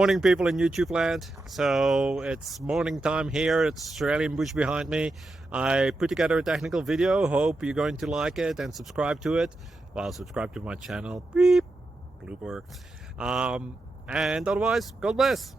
Morning people in YouTube land. So it's morning time here. It's Australian bush behind me. I put together a technical video. Hope you're going to like it and subscribe to it. Well, subscribe to my channel. Beep. Blooper. And otherwise, God bless.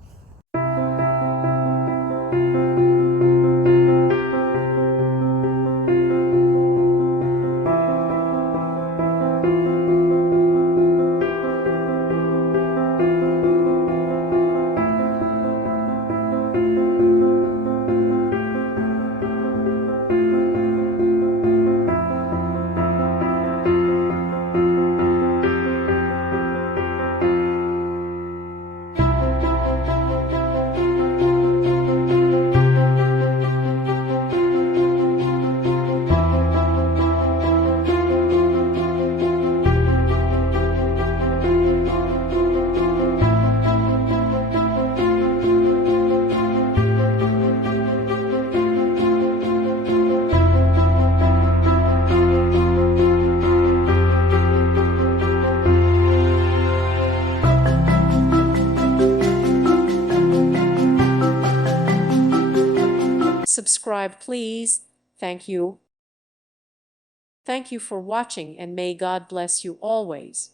Subscribe, please. Thank you. Thank you for watching, and may God bless you always.